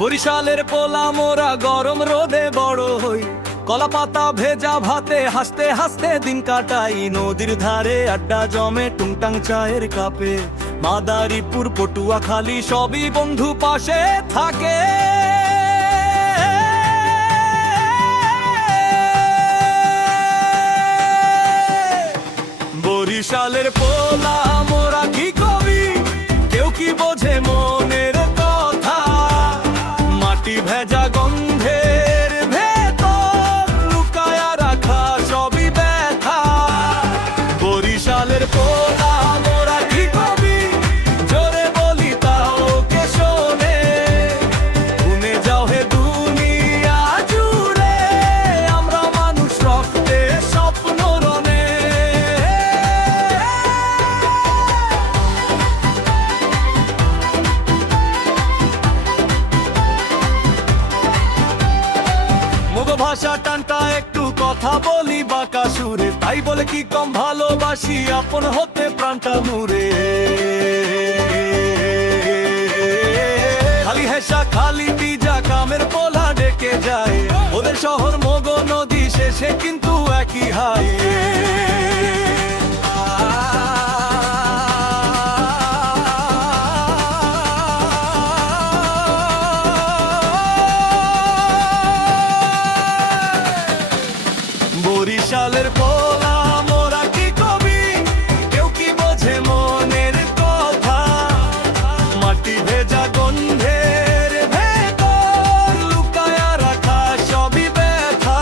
বরিশালের পোলা মোরা গরম রোদে বড় হই, কলা পাতা ভেজা ভাতে হাসতে হাসতে দিন কাটাই। নদীর ধারে আড্ডা জমে টুংটাং চায়ের কাপে, মাদারীপুর পটুয়াখালী সবই বন্ধু পাশে থাকে। বরিশালের পোলা মোরা কি কবি, কেউ কি বোঝে মনের কথা। মাটি ভেজা গন্ধের ভেতর লুকায়া রাখা সবই ব্যথা। বরিশালের পোলা মোরা কি কবি, জোরে বলি তাও কে শোনে। শুনে যাও হে দুনিয়া জুড়ে, আমরা মানুষ রক্তে স্বপ্ন রনে। ভাষা টানটা একটু কথা বলি বাঁকা সুরে, তাই বলে কি কম ভালোবাসি আপন হতে প্রাণটা মুরে। খালি হেসা খালি পিজা কামের পোলা ডেকে যায়, ওদের শহর মগ নদী শেষে কিন্তু একই হাই। বরিশালের পোলা মোরা কি কবি, কেউ কি বোঝে মনের কথা। মাটি ভেজা গন্ধের ভেতর লুকায়া রাখা সবই ব্যথা।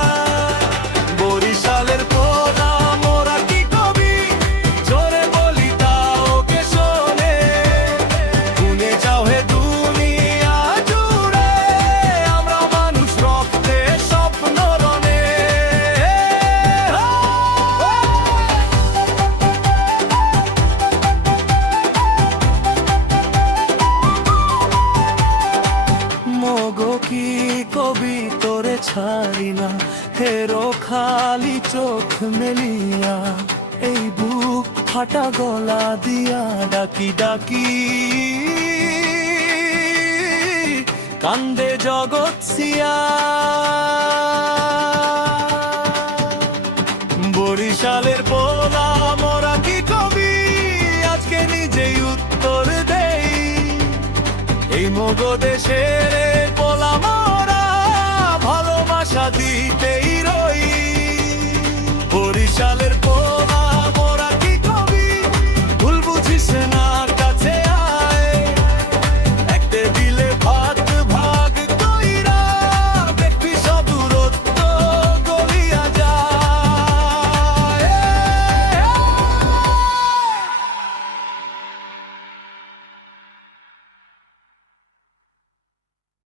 বরিশালের পোলা মোরা কি কবি, জোরে বলি তাও কে শোনে। শুনে যাও হে দুনিয়া জুড়ে, আমরা মানুষ রক্তে স্বপ্ন রনে। মগো কি কবি তোরে ছাড়ি না, হেরো খালি চোখ মেলিয়া। এই বুক ফাটা গলা দিয়া ডাকি ডাকি, কান্দে জগৎ সিয়া। বরিশালের পোলা মোরা কি কবি, আজকে নিজেই উত্তর দেই। এই মগ দেশের পোলা মোরা ভালোবাসা দিতেই